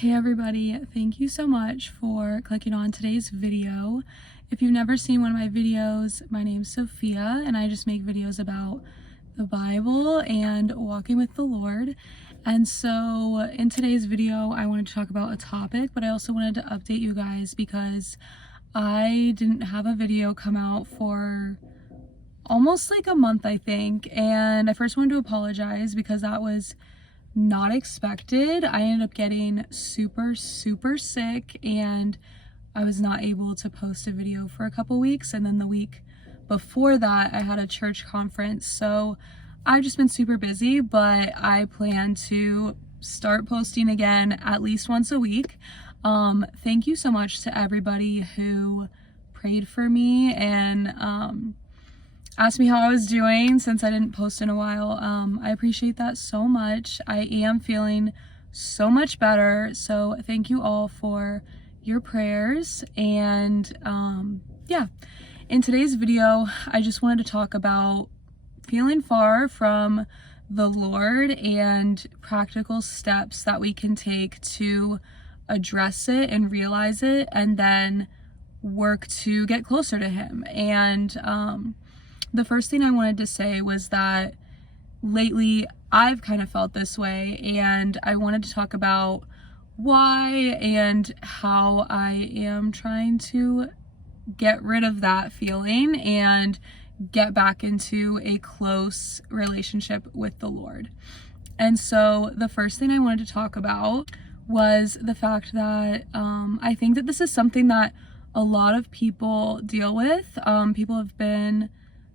Hey everybody, thank you so much for clicking on today's video. If you've never seen one of my videos, my name's Sophia and I just make videos about the Bible and walking with the Lord. And so in today's video, I wanted to talk about a topic, but I also wanted to update you guys because I didn't have a video come out for almost like a month, I think. And I first wanted to apologize because that was not expected. I ended up getting super sick and I was not able to post a video for a couple weeks, and then the week before that I had a church conference, so I've just been super busy, but I plan to start posting again at least once a week. Thank you so much to everybody who prayed for me and asked me how I was doing since I didn't post in a while. I appreciate that so much. I am feeling so much better, so thank you all for your prayers. And yeah, in today's video, I just wanted to talk about feeling far from the Lord and practical steps that we can take to address it and realize it, and then work to get closer to Him. And the first thing I wanted to say was that lately I've kind of felt this way, and I wanted to talk about why and how I am trying to get rid of that feeling and get back into a close relationship with the Lord. And so the first thing I wanted to talk about was the fact that I think that this is something that a lot of people deal with. People have been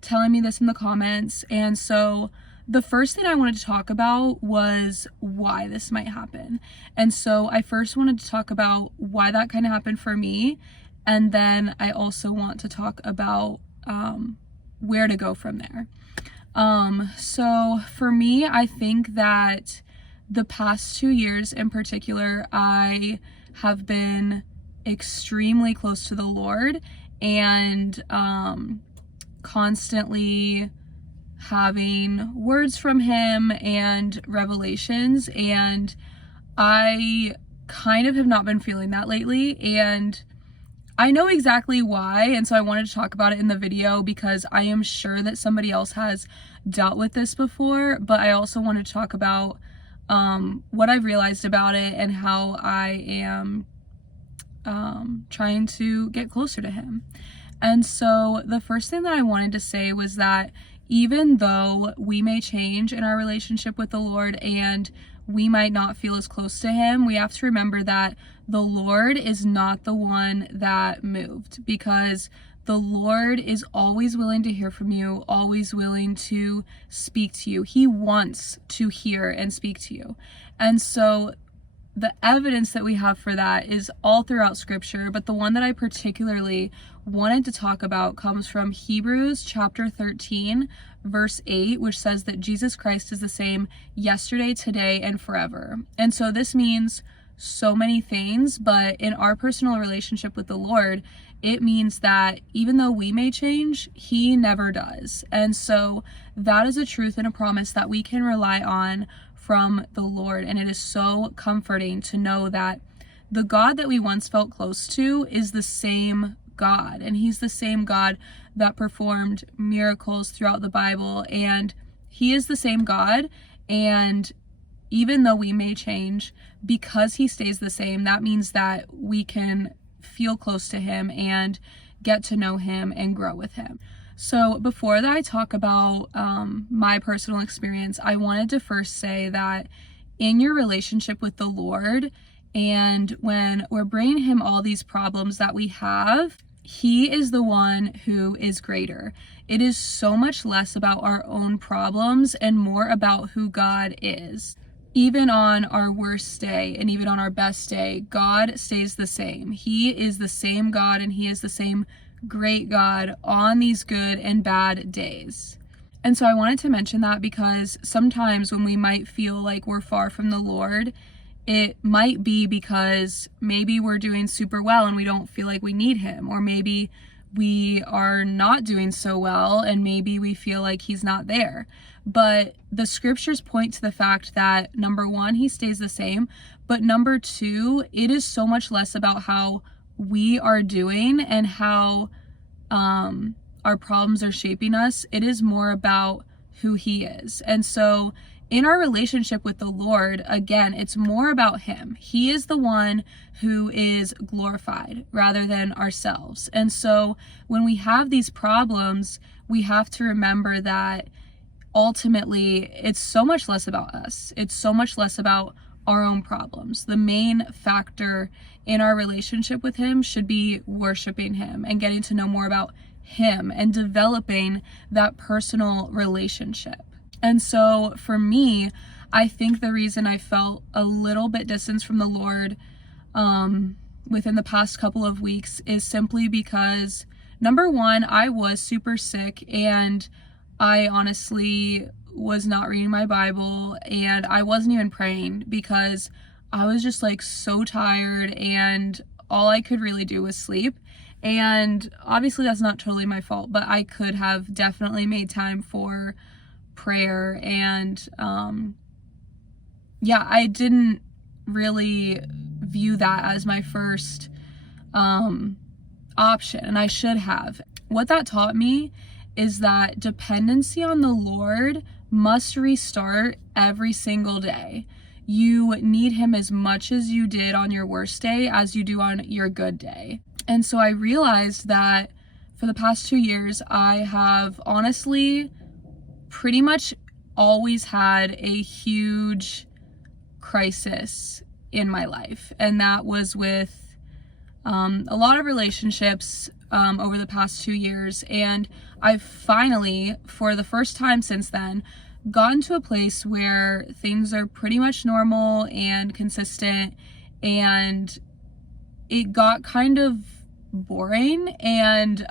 telling me this in the comments, and so the first thing I wanted to talk about was why this might happen. And so I first wanted to talk about why that kind of happened for me, and then I also want to talk about where to go from there. So for me, I think that the past 2 years in particular, I have been extremely close to the Lord and constantly having words from Him and revelations, and I kind of have not been feeling that lately, and I know exactly why, and so I wanted to talk about it in the video because I am sure that somebody else has dealt with this before, but I also wanted to talk about what I've realized about it and how I am trying to get closer to Him. And so the first thing that I wanted to say was that even though we may change in our relationship with the Lord and we might not feel as close to Him, we have to remember that the Lord is not the one that moved, because the Lord is always willing to hear from you, always willing to speak to you. He wants to hear and speak to you. And so the evidence that we have for that is all throughout Scripture, but the one that I particularly wanted to talk about comes from Hebrews chapter 13, verse 8, which says that Jesus Christ is the same yesterday, today, and forever. And so this means so many things, but in our personal relationship with the Lord, it means that even though we may change, He never does. And so that is a truth and a promise that we can rely on from the Lord. And it is so comforting to know that the God that we once felt close to is the same God, and He's the same God that performed miracles throughout the Bible, and He is the same God. And even though we may change, because He stays the same, that means that we can feel close to Him and get to know Him and grow with Him. So before that I talk about my personal experience, I wanted to first say that in your relationship with the Lord, and when we're bringing Him all these problems that we have, He is the one who is greater. It is so much less about our own problems and more about who God is. Even on our worst day and even on our best day, God stays the same. He is the same God, and He is the same great God on these good and bad days. And so I wanted to mention that because sometimes when we might feel like we're far from the Lord, it might be because maybe we're doing super well and we don't feel like we need Him, or maybe we are not doing so well and maybe we feel like he's not there. But the scriptures point to the fact that, number one, he stays the same, but number two, it is so much less about how we are doing and how our problems are shaping us. It is more about who he is. And so in our relationship with the Lord, again, it's more about him. He is the one who is glorified rather than ourselves. And so when we have these problems, we have to remember that ultimately it's so much less about us. It's so much less about our own problems. The main factor in our relationship with him should be worshiping him and getting to know more about him and developing that personal relationship. And so for me, I think the reason I felt a little bit distanced from the Lord within the past couple of weeks is simply because, number one, I was super sick and I honestly was not reading my Bible and I wasn't even praying because I was just like so tired and all I could really do was sleep. And obviously that's not totally my fault, but I could have definitely made time for prayer. And I didn't really view that as my first option, and I should have. What that taught me is that dependency on the Lord must restart every single day. You need him as much as you did on your worst day as you do on your good day. And so I realized that for the past 2 years, I have honestly pretty much always had a huge crisis in my life. And that was with a lot of relationships over the past 2 years. And I've finally, for the first time since then, gotten to a place where things are pretty much normal and consistent, and it got kind of boring and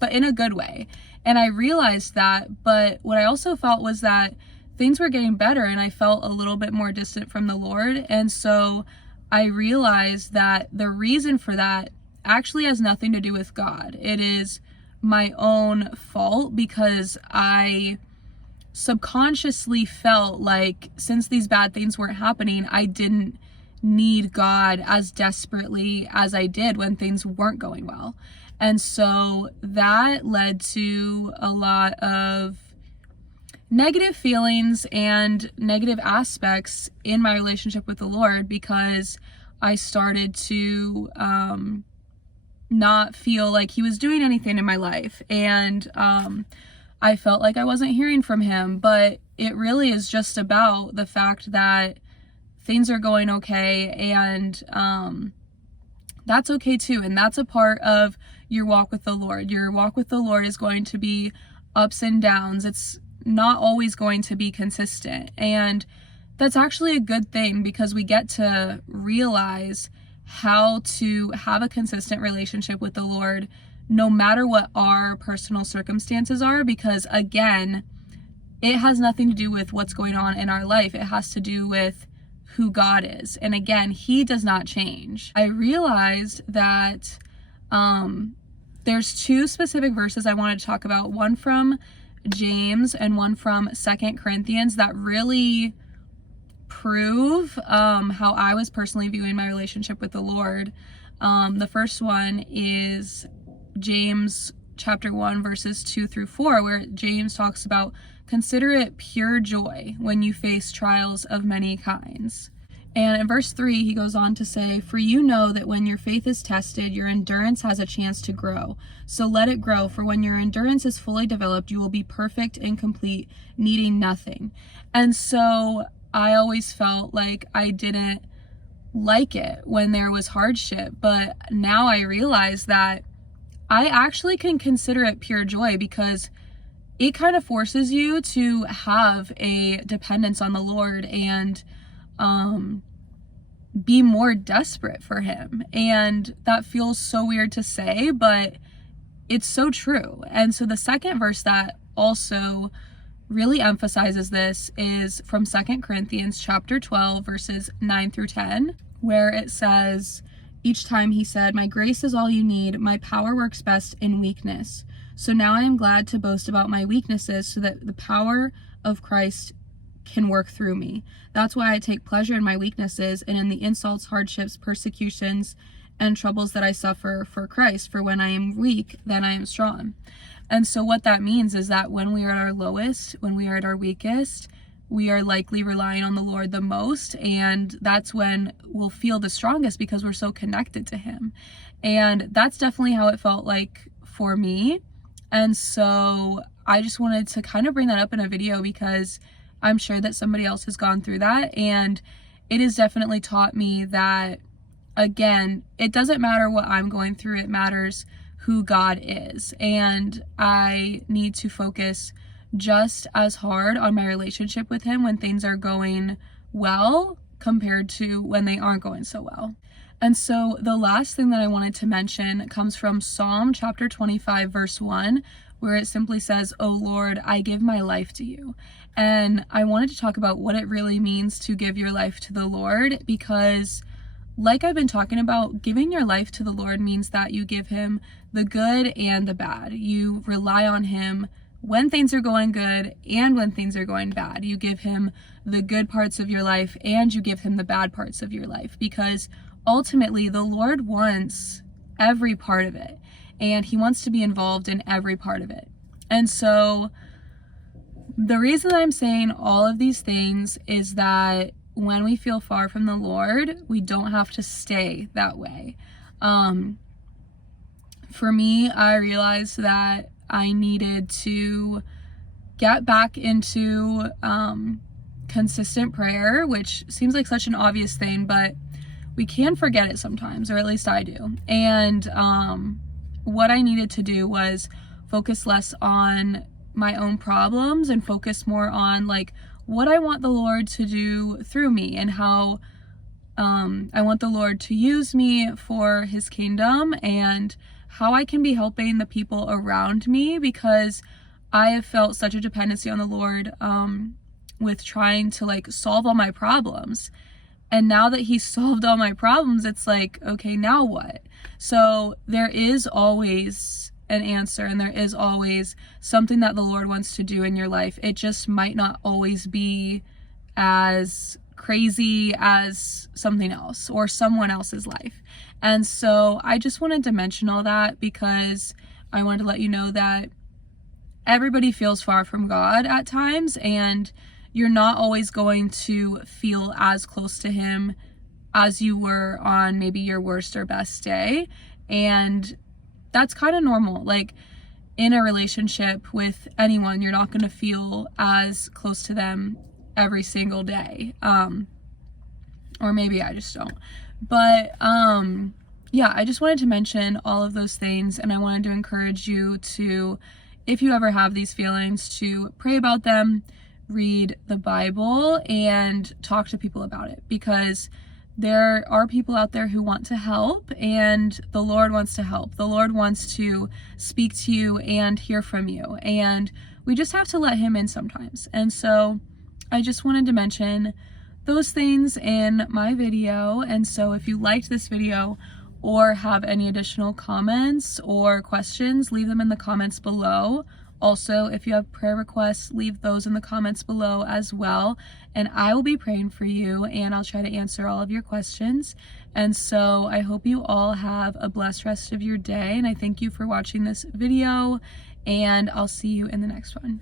but in a good way. And I realized that, but what I also felt was that things were getting better and I felt a little bit more distant from the Lord. And so I realized that the reason for that actually has nothing to do with God. It is my own fault because I subconsciously felt like since these bad things weren't happening, I didn't need God as desperately as I did when things weren't going well. And so that led to a lot of negative feelings and negative aspects in my relationship with the Lord because I started to not feel like he was doing anything in my life. And I felt like I wasn't hearing from him, but it really is just about the fact that things are going okay, and that's okay too. And that's a part of your walk with the Lord. Your walk with the Lord is going to be ups and downs. It's not always going to be consistent. And that's actually a good thing because we get to realize how to have a consistent relationship with the Lord no matter what our personal circumstances are, because again, it has nothing to do with what's going on in our life. It has to do with who God is. And again, he does not change. I realized that there's 2 specific verses I wanted to talk about, one from James and one from 2 Corinthians, that really prove how I was personally viewing my relationship with the Lord. The first one is James chapter 1 verses 2-4, where James talks about consider it pure joy when you face trials of many kinds. And in verse 3, he goes on to say, for you know that when your faith is tested, your endurance has a chance to grow. So let it grow, for when your endurance is fully developed, you will be perfect and complete, needing nothing. And so I always felt like I didn't like it when there was hardship, but now I realize that I actually can consider it pure joy because it kind of forces you to have a dependence on the Lord and be more desperate for him. And that feels so weird to say, but it's so true. And so the second verse that also really emphasizes this is from 2 Corinthians chapter 12 verses 9-10, where it says, each time he said, "My grace is all you need. My power works best in weakness. So now I am glad to boast about my weaknesses so that the power of Christ can work through me. That's why I take pleasure in my weaknesses and in the insults, hardships, persecutions, and troubles that I suffer for Christ. For when I am weak, then I am strong." And so what that means is that when we are at our lowest, when we are at our weakest, we are likely relying on the Lord the most, and that's when we'll feel the strongest because we're so connected to him. And that's definitely how it felt like for me. And so I just wanted to kind of bring that up in a video because I'm sure that somebody else has gone through that, and it has definitely taught me that, again, it doesn't matter what I'm going through, it matters who God is. And I need to focus just as hard on my relationship with him when things are going well compared to when they aren't going so well. And so the last thing that I wanted to mention comes from Psalm chapter 25 verse 1, where it simply says, "O Lord, I give my life to you." And I wanted to talk about what it really means to give your life to the Lord, because like I've been talking about, giving your life to the Lord means that you give him the good and the bad. You rely on him when things are going good and when things are going bad. You give him the good parts of your life and you give him the bad parts of your life, because ultimately the Lord wants every part of it and he wants to be involved in every part of it. And so the reason that I'm saying all of these things is that when we feel far from the Lord, we don't have to stay that way. For me, I realized that I needed to get back into consistent prayer, which seems like such an obvious thing, but we can forget it sometimes, or at least I do. And what I needed to do was focus less on my own problems and focus more on like what I want the Lord to do through me, and how I want the Lord to use me for his kingdom, and how I can be helping the people around me, because I have felt such a dependency on the Lord with trying to like solve all my problems. And now that he's solved all my problems, it's like, okay, now what? So there is always an answer, and there is always something that the Lord wants to do in your life. It just might not always be as crazy as something else or someone else's life. And so I just wanted to mention all that because I wanted to let you know that everybody feels far from God at times, and you're not always going to feel as close to him as you were on maybe your worst or best day. And that's kind of normal. Like in a relationship with anyone, you're not going to feel as close to them every single day. Or maybe I just don't. But yeah, I just wanted to mention all of those things, and I wanted to encourage you to, if you ever have these feelings, to pray about them, read the Bible, and talk to people about it, because there are people out there who want to help, and the Lord wants to help. The Lord wants to speak to you and hear from you, and we just have to let him in sometimes. And so I just wanted to mention those things in my video. And so if you liked this video or have any additional comments or questions, leave them in the comments below. Also, if you have prayer requests, leave those in the comments below as well, and I will be praying for you, and I'll try to answer all of your questions. And so I hope you all have a blessed rest of your day, and I thank you for watching this video, and I'll see you in the next one.